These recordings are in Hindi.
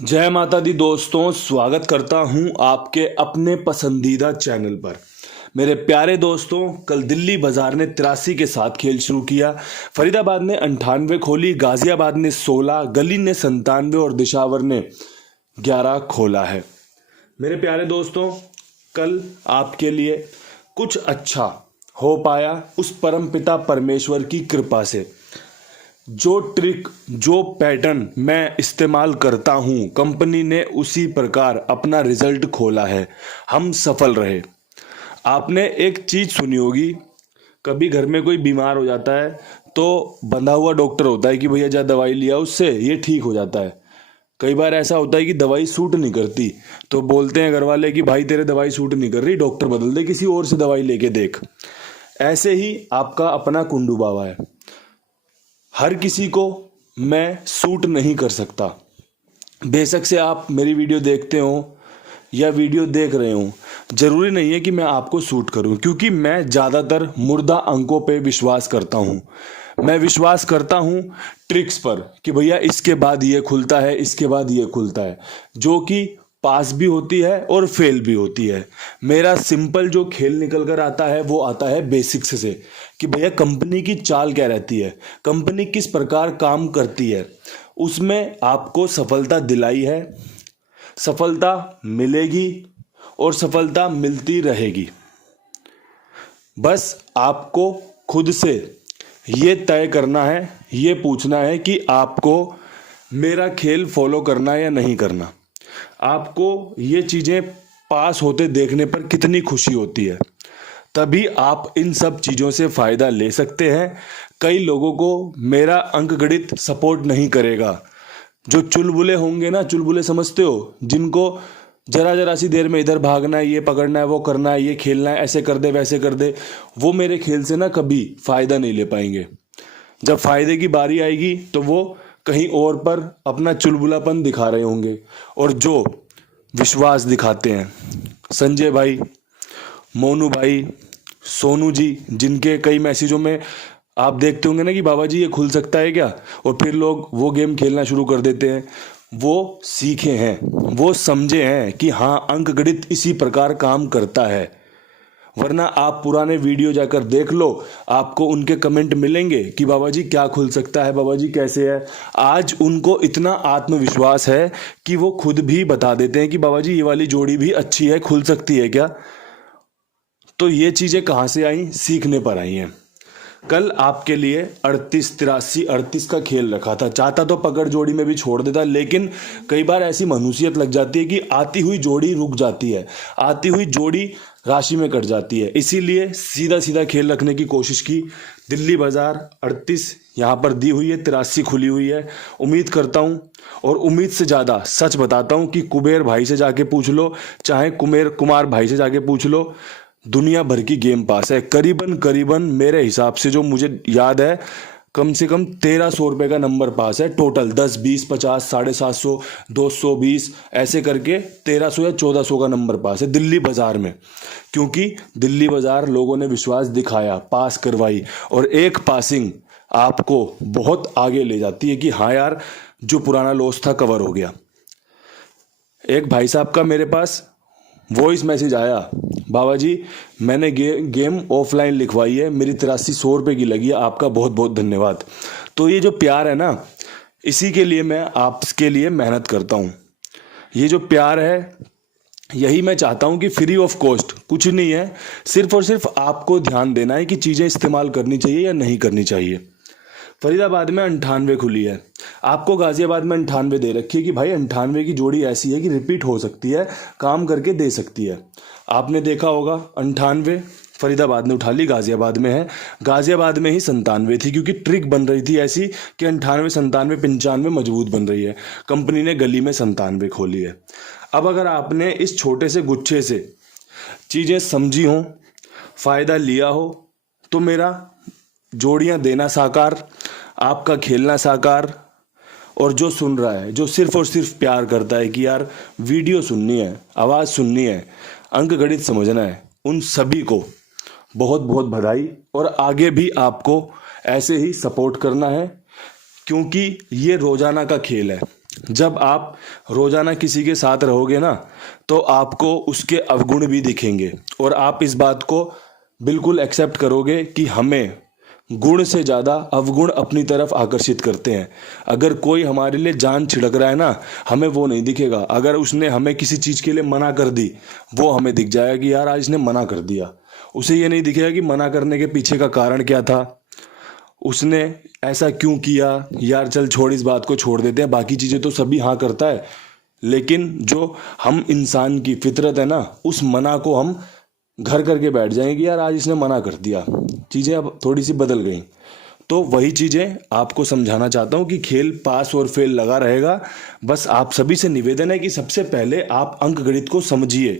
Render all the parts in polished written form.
जय माता दी दोस्तों, स्वागत करता हूं आपके अपने पसंदीदा चैनल पर। मेरे प्यारे दोस्तों, कल दिल्ली बाजार ने 83 के साथ खेल शुरू किया। फरीदाबाद ने 98 खोली, गाजियाबाद ने 16, गली ने 97 और दिशावर ने 11 खोला है। मेरे प्यारे दोस्तों, कल आपके लिए कुछ अच्छा हो पाया उस परमपिता परमेश्वर की कृपा से। जो ट्रिक, जो पैटर्न मैं इस्तेमाल करता हूँ, कंपनी ने उसी प्रकार अपना रिजल्ट खोला है। हम सफल रहे। आपने एक चीज़ सुनी होगी, कभी घर में कोई बीमार हो जाता है तो बंधा हुआ डॉक्टर होता है कि भैया जा दवाई लिया, उससे ये ठीक हो जाता है। कई बार ऐसा होता है कि दवाई सूट नहीं करती तो बोलते हैं घर वाले कि भाई तेरे दवाई सूट नहीं कर रही, डॉक्टर बदल दे, किसी और से दवाई लेके देख। ऐसे ही आपका अपना कुंडू बाबा है। हर किसी को मैं सूट नहीं कर सकता। बेशक से आप मेरी वीडियो देखते हो या वीडियो देख रहे हो, जरूरी नहीं है कि मैं आपको सूट करूं, क्योंकि मैं ज़्यादातर मुर्दा अंकों पे विश्वास करता हूं। मैं विश्वास करता हूं ट्रिक्स पर कि भैया इसके बाद ये खुलता है, इसके बाद ये खुलता है, जो कि पास भी होती है और फेल भी होती है। मेरा सिंपल जो खेल निकल कर आता है वो आता है बेसिक्स से, कि भैया कंपनी की चाल क्या रहती है, कंपनी किस प्रकार काम करती है, उसमें आपको सफलता दिलाई है, सफलता मिलेगी और सफलता मिलती रहेगी। बस आपको खुद से ये तय करना है, ये पूछना है कि आपको मेरा खेल फॉलो करना है या नहीं करना। आपको ये चीज़ें पास होते देखने पर कितनी खुशी होती है, तभी आप इन सब चीज़ों से फ़ायदा ले सकते हैं। कई लोगों को मेरा अंकगणित सपोर्ट नहीं करेगा। जो चुलबुले होंगे ना, चुलबुले समझते हो, जिनको जरा जरा सी देर में इधर भागना है, ये पकड़ना है, वो करना है, ये खेलना है, ऐसे कर दे वैसे कर दे, वो मेरे खेल से ना कभी फ़ायदा नहीं ले पाएंगे। जब फ़ायदे की बारी आएगी तो वो कहीं और पर अपना चुलबुलापन दिखा रहे होंगे। और जो विश्वास दिखाते हैं, संजय भाई, मोनू भाई, सोनू जी, जिनके कई मैसेजों में आप देखते होंगे ना कि बाबा जी ये खुल सकता है क्या, और फिर लोग वो गेम खेलना शुरू कर देते हैं। वो सीखे हैं, वो समझे हैं कि हाँ, अंकगणित इसी प्रकार काम करता है। वरना आप पुराने वीडियो जाकर देख लो, आपको उनके कमेंट मिलेंगे कि बाबा जी क्या खुल सकता है, बाबा जी कैसे है। आज उनको इतना आत्मविश्वास है कि वो खुद भी बता देते हैं कि बाबा जी ये वाली जोड़ी भी अच्छी है, खुल सकती है क्या। तो ये चीज़ें कहाँ से आई? सीखने पर आई हैं। कल आपके लिए 38, 83, 38 का खेल रखा था। चाहता तो पकड़ जोड़ी में भी छोड़ देता, लेकिन कई बार ऐसी मनुष्यत लग जाती है कि आती हुई जोड़ी रुक जाती है, आती हुई जोड़ी राशि में कट जाती है। इसीलिए सीधा सीधा खेल रखने की कोशिश की। दिल्ली बाजार 38 यहाँ पर दी हुई है, 83 खुली हुई है। उम्मीद करता हूँ, और उम्मीद से ज़्यादा सच बताता हूँ कि कुबेर भाई से जाके पूछ लो, चाहे कुमार भाई से जाके पूछ लो, दुनिया भर की गेम पास है। करीबन करीबन मेरे हिसाब से जो मुझे याद है, कम से कम 1300 रुपये का नंबर पास है टोटल। 10, 20, 50, 750, 220 ऐसे करके 1300 या 1400 का नंबर पास है दिल्ली बाजार में। क्योंकि दिल्ली बाजार लोगों ने विश्वास दिखाया, पास करवाई, और एक पासिंग आपको बहुत आगे ले जाती है कि हाँ यार, जो पुराना लॉस था कवर हो गया। एक भाई साहब का मेरे पास वॉइस मैसेज आया, बाबा जी मैंने गेम ऑफलाइन लिखवाई है, मेरी 8300 रुपये की लगी है, आपका बहुत बहुत धन्यवाद। तो ये जो प्यार है ना, इसी के लिए मैं आपके लिए मेहनत करता हूँ। ये जो प्यार है, यही मैं चाहता हूँ कि फ्री ऑफ कॉस्ट, कुछ नहीं है, सिर्फ और सिर्फ आपको ध्यान देना है कि चीज़ें इस्तेमाल करनी चाहिए या नहीं करनी चाहिए। फरीदाबाद में 98 खुली है, आपको गाजियाबाद में 98 दे रखी है कि भाई 98 की जोड़ी ऐसी है कि रिपीट हो सकती है, काम करके दे सकती है। आपने देखा होगा 98 फरीदाबाद ने उठा ली, गाजियाबाद में है, गाजियाबाद में ही 97 थी, क्योंकि ट्रिक बन रही थी ऐसी कि 98, 97, 95 मजबूत बन रही है। कंपनी ने गली में 97 खोली है। अब अगर आपने इस छोटे से गुच्छे से चीज़ें समझी हों, फ़ायदा लिया हो, तो मेरा जोड़ियाँ देना साकार, आपका खेलना साकार। और जो सुन रहा है, जो सिर्फ और सिर्फ प्यार करता है कि यार वीडियो सुननी है, आवाज़ सुननी है, अंकगणित समझना है, उन सभी को बहुत बहुत बधाई। और आगे भी आपको ऐसे ही सपोर्ट करना है, क्योंकि ये रोज़ाना का खेल है। जब आप रोजाना किसी के साथ रहोगे ना, तो आपको उसके अवगुण भी दिखेंगे और आप इस बात को बिल्कुल एक्सेप्ट करोगे कि हमें गुण से ज़्यादा अवगुण अपनी तरफ आकर्षित करते हैं। अगर कोई हमारे लिए जान छिड़क रहा है ना, हमें वो नहीं दिखेगा। अगर उसने हमें किसी चीज़ के लिए मना कर दी, वो हमें दिख जाएगा कि यार आज इसने मना कर दिया। उसे ये नहीं दिखेगा कि मना करने के पीछे का कारण क्या था, उसने ऐसा क्यों किया। यार चल छोड़, इस बात को छोड़ देते हैं, बाकी चीज़ें तो सभी हाँ करता है, लेकिन जो हम इंसान की फितरत है ना, उस मना को हम घर करके बैठ जाएंगे कि यार आज इसने मना कर दिया। चीज़ें अब थोड़ी सी बदल गई। तो वही चीज़ें आपको समझाना चाहता हूँ कि खेल पास और फेल लगा रहेगा। बस आप सभी से निवेदन है कि सबसे पहले आप अंक गणित को समझिए,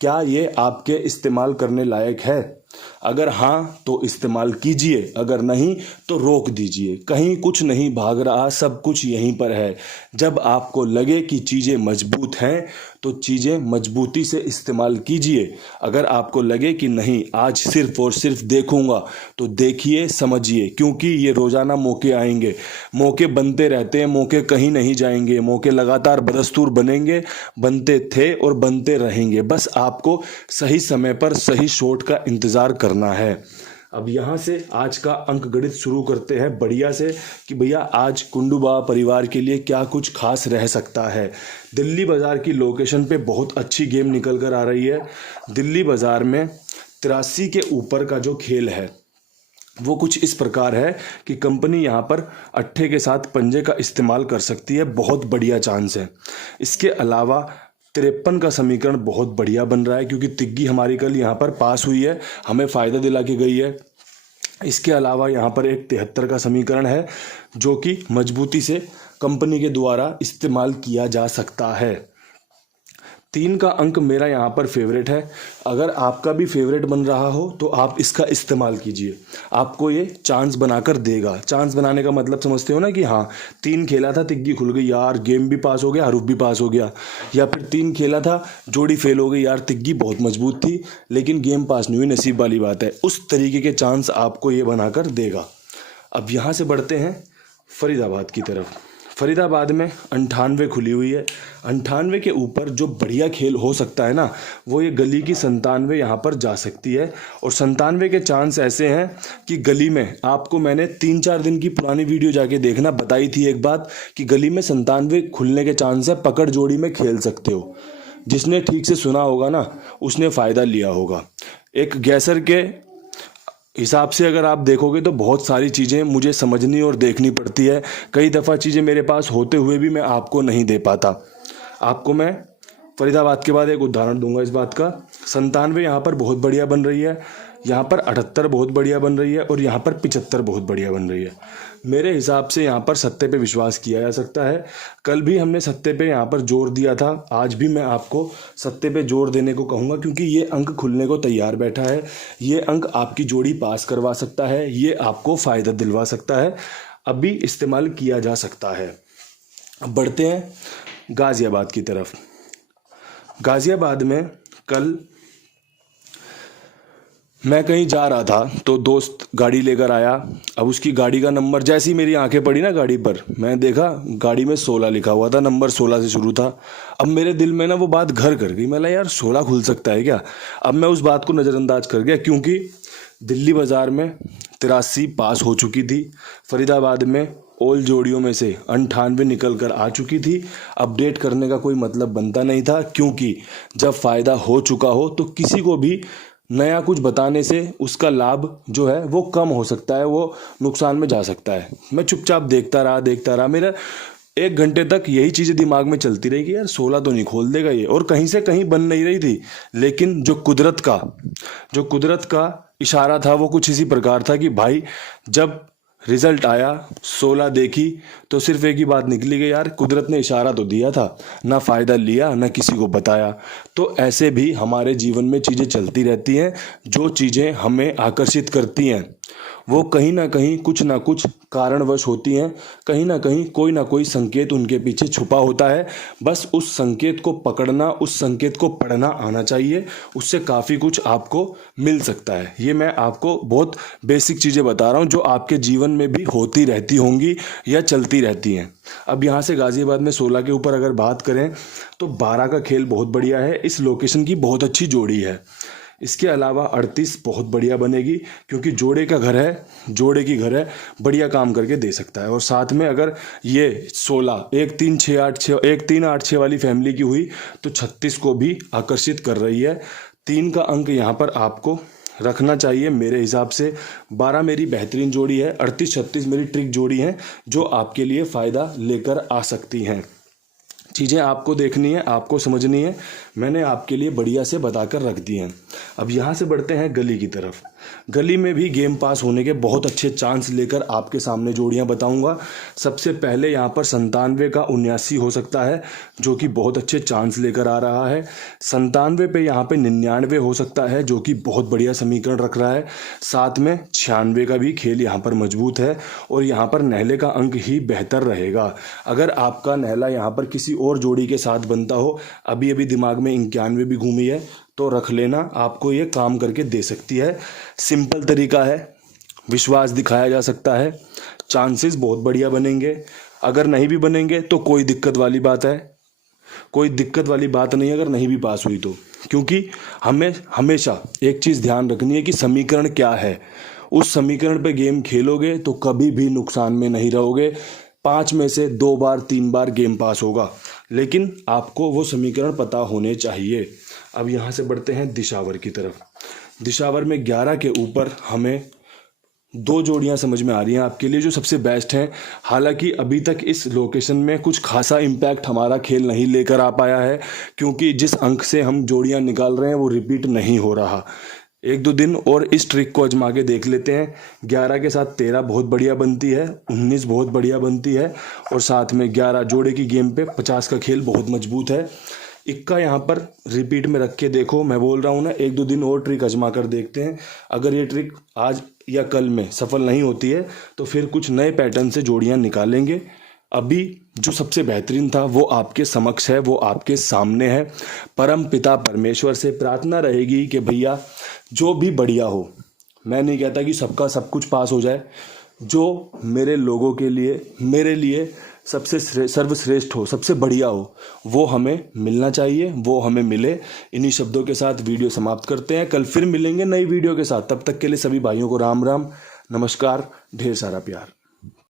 क्या ये आपके इस्तेमाल करने लायक है। अगर हाँ तो इस्तेमाल कीजिए, अगर नहीं तो रोक दीजिए। कहीं कुछ नहीं भाग रहा, सब कुछ यहीं पर है। जब आपको लगे कि चीज़ें मजबूत हैं तो चीज़ें मजबूती से इस्तेमाल कीजिए। अगर आपको लगे कि नहीं आज सिर्फ और सिर्फ देखूंगा, तो देखिए, समझिए, क्योंकि ये रोज़ाना मौके आएंगे, मौके बनते रहते हैं, मौके कहीं नहीं जाएंगे, मौके लगातार बदस्तूर बनेंगे, बनते थे और बनते रहेंगे। बस आपको सही समय पर सही शॉट का इंतज़ार करना है। अब यहाँ से आज का अंक गणित शुरू करते हैं बढ़िया से कि भैया आज कुंडूबा परिवार के लिए क्या कुछ खास रह सकता है। दिल्ली बाज़ार की लोकेशन पे बहुत अच्छी गेम निकल कर आ रही है। दिल्ली बाज़ार में 83 के ऊपर का जो खेल है वो कुछ इस प्रकार है कि कंपनी यहाँ पर अट्ठे के साथ पंजे का इस्तेमाल कर सकती है। बहुत बढ़िया चांस है। इसके अलावा 53 का समीकरण बहुत बढ़िया बन रहा है, क्योंकि तिग्गी हमारी कल यहाँ पर पास हुई है, हमें फ़ायदा दिला के गई है। इसके अलावा यहाँ पर एक 73 का समीकरण है जो कि मजबूती से कंपनी के द्वारा इस्तेमाल किया जा सकता है। 3 का अंक मेरा यहाँ पर फेवरेट है। अगर आपका भी फेवरेट बन रहा हो तो आप इसका इस्तेमाल कीजिए, आपको ये चांस बनाकर देगा। चांस बनाने का मतलब समझते हो ना कि हाँ 3 खेला था, तिग्गी खुल गई, यार गेम भी पास हो गया, हरूफ भी पास हो गया। या फिर 3 खेला था, जोड़ी फेल हो गई, यार तिग्गी बहुत मजबूत थी लेकिन गेम पास नहीं हुई, नसीब वाली बात है। उस तरीके के चांस आपको ये बनाकर देगा। अब यहाँ से बढ़ते हैं फरीदाबाद की तरफ। फरीदाबाद में 98 खुली हुई है। 98 के ऊपर जो बढ़िया खेल हो सकता है ना, वो ये गली की 97 यहाँ पर जा सकती है। और 97 के चांस ऐसे हैं कि गली में, आपको मैंने 3-4 दिन की पुरानी वीडियो जाके देखना, बताई थी एक बात कि गली में 97 खुलने के चांस है, पकड़ जोड़ी में खेल सकते हो। जिसने ठीक से सुना होगा ना, उसने फ़ायदा लिया होगा। एक गैसर के हिसाब से अगर आप देखोगे तो बहुत सारी चीज़ें मुझे समझनी और देखनी पड़ती है। कई दफ़ा चीज़ें मेरे पास होते हुए भी मैं आपको नहीं दे पाता। आपको मैं फरीदाबाद के बाद एक उदाहरण दूंगा इस बात का। 97 यहाँ पर बहुत बढ़िया बन रही है, यहाँ पर 78 बहुत बढ़िया बन रही है और यहाँ पर 75 बहुत बढ़िया बन रही है। मेरे हिसाब से यहाँ पर सत्ते पे विश्वास किया जा सकता है। कल भी हमने सत्ते पे यहाँ पर जोर दिया था, आज भी मैं आपको सत्ते पे जोर देने को कहूँगा, क्योंकि ये अंक खुलने को तैयार बैठा है। ये अंक आपकी जोड़ी पास करवा सकता है, ये आपको फ़ायदा दिलवा सकता है, अभी इस्तेमाल किया जा सकता है। अब बढ़ते हैं गाज़ियाबाद की तरफ। गाज़ियाबाद में कल मैं कहीं जा रहा था तो दोस्त गाड़ी लेकर आया। अब उसकी गाड़ी का नंबर, जैसी मेरी आंखें पड़ी ना गाड़ी पर, मैं देखा गाड़ी में 16 लिखा हुआ था, नंबर 16 से शुरू था। अब मेरे दिल में ना वो बात घर कर गई, मैं यार 16 खुल सकता है क्या। अब मैं उस बात को नज़रअंदाज कर गया, क्योंकि दिल्ली बाज़ार में 83 पास हो चुकी थी, फरीदाबाद में ओल जोड़ियों में से 98 निकल कर आ चुकी थी। अपडेट करने का कोई मतलब बनता नहीं था, क्योंकि जब फ़ायदा हो चुका हो तो किसी को भी नया कुछ बताने से उसका लाभ जो है वो कम हो सकता है, वो नुकसान में जा सकता है। मैं चुपचाप देखता रहा। मेरा 1 घंटे तक यही चीज़ें दिमाग में चलती रही कि यार 16 तो नहीं खोल देगा ये, और कहीं से कहीं बन नहीं रही थी। लेकिन जो कुदरत का इशारा था वो कुछ इसी प्रकार था कि भाई जब रिजल्ट आया, 16 देखी तो सिर्फ एक ही बात निकली कि यार कुदरत ने इशारा तो दिया था, ना फ़ायदा लिया ना किसी को बताया। तो ऐसे भी हमारे जीवन में चीज़ें चलती रहती हैं। जो चीज़ें हमें आकर्षित करती हैं वो कहीं ना कहीं कुछ ना कुछ कारणवश होती हैं, कहीं ना कोई संकेत उनके पीछे छुपा होता है। बस उस संकेत को पकड़ना, उस संकेत को पढ़ना आना चाहिए, उससे काफ़ी कुछ आपको मिल सकता है। ये मैं आपको बहुत बेसिक चीज़ें बता रहा हूँ जो आपके जीवन में भी होती रहती होंगी या चलती रहती हैं। अब यहाँ से गाज़ियाबाद में 16 के ऊपर अगर बात करें तो 12 का खेल बहुत बढ़िया है, इस लोकेशन की बहुत अच्छी जोड़ी है। इसके अलावा 38 बहुत बढ़िया बनेगी क्योंकि जोड़े का घर है, जोड़े की घर है, बढ़िया काम करके दे सकता है। और साथ में अगर ये 16 1 3 6 8 6 1 3 8 6 वाली फैमिली की हुई तो 36 को भी आकर्षित कर रही है। 3 का अंक यहाँ पर आपको रखना चाहिए मेरे हिसाब से। 12 मेरी बेहतरीन जोड़ी है, 38 36 मेरी ट्रिक जोड़ी है जो आपके लिए फ़ायदा लेकर आ सकती हैं। चीज़ें आपको देखनी है, आपको समझनी है, मैंने आपके लिए बढ़िया से बताकर रख दी हैं। अब यहाँ से बढ़ते हैं गली की तरफ। गली में भी गेम पास होने के बहुत अच्छे चांस लेकर आपके सामने जोड़ियाँ बताऊंगा। सबसे पहले यहाँ पर 97 का 79 हो सकता है जो कि बहुत अच्छे चांस लेकर आ रहा है। 97 पे यहाँ पे 99 हो सकता है जो कि बहुत बढ़िया समीकरण रख रहा है। साथ में 96 का भी खेल यहाँ पर मजबूत है और यहाँ पर नहले का अंक ही बेहतर रहेगा। अगर आपका नहला यहाँ पर किसी और जोड़ी के साथ बनता हो, अभी अभी दिमाग में 91 भी घूमी है तो रख लेना, आपको ये काम करके दे सकती है। सिंपल तरीका है, विश्वास दिखाया जा सकता है, चांसेस बहुत बढ़िया बनेंगे। अगर नहीं भी बनेंगे तो कोई दिक्कत वाली बात है, कोई दिक्कत वाली बात नहीं अगर नहीं भी पास हुई तो, क्योंकि हमें हमेशा एक चीज़ ध्यान रखनी है कि समीकरण क्या है। उस समीकरण पे गेम खेलोगे तो कभी भी नुकसान में नहीं रहोगे। 5 में से 2 बार 3 बार गेम पास होगा, लेकिन आपको वो समीकरण पता होने चाहिए। अब यहाँ से बढ़ते हैं दिशावर की तरफ। दिशावर में 11 के ऊपर हमें 2 जोड़ियाँ समझ में आ रही हैं आपके लिए जो सबसे बेस्ट हैं। हालांकि अभी तक इस लोकेशन में कुछ खासा इम्पैक्ट हमारा खेल नहीं लेकर आ पाया है क्योंकि जिस अंक से हम जोड़ियाँ निकाल रहे हैं वो रिपीट नहीं हो रहा। 1-2 दिन और इस ट्रिक को आजमा के देख लेते हैं। 11 के साथ 13 बहुत बढ़िया बनती है, 19 बहुत बढ़िया बनती है और साथ में 11 जोड़े की गेम पे 50 का खेल बहुत मजबूत है। इक्का यहाँ पर रिपीट में रख के देखो, मैं बोल रहा हूँ ना 1-2 दिन और ट्रिक आजमा कर देखते हैं। अगर ये ट्रिक आज या कल में सफल नहीं होती है तो फिर कुछ नए पैटर्न से जोड़ियाँ निकालेंगे। अभी जो सबसे बेहतरीन था वो आपके समक्ष है, वो आपके सामने है। परम पिता परमेश्वर से प्रार्थना रहेगी कि भैया जो भी बढ़िया हो, मैं नहीं कहता कि सबका सब कुछ पास हो जाए, जो मेरे लोगों के लिए, मेरे लिए सबसे सर्वश्रेष्ठ हो, सबसे बढ़िया हो, वो हमें मिलना चाहिए, वो हमें मिले। इन्हीं शब्दों के साथ वीडियो समाप्त करते हैं। कल फिर मिलेंगे नई वीडियो के साथ। तब तक के लिए सभी भाइयों को राम राम, नमस्कार, ढेर सारा प्यार।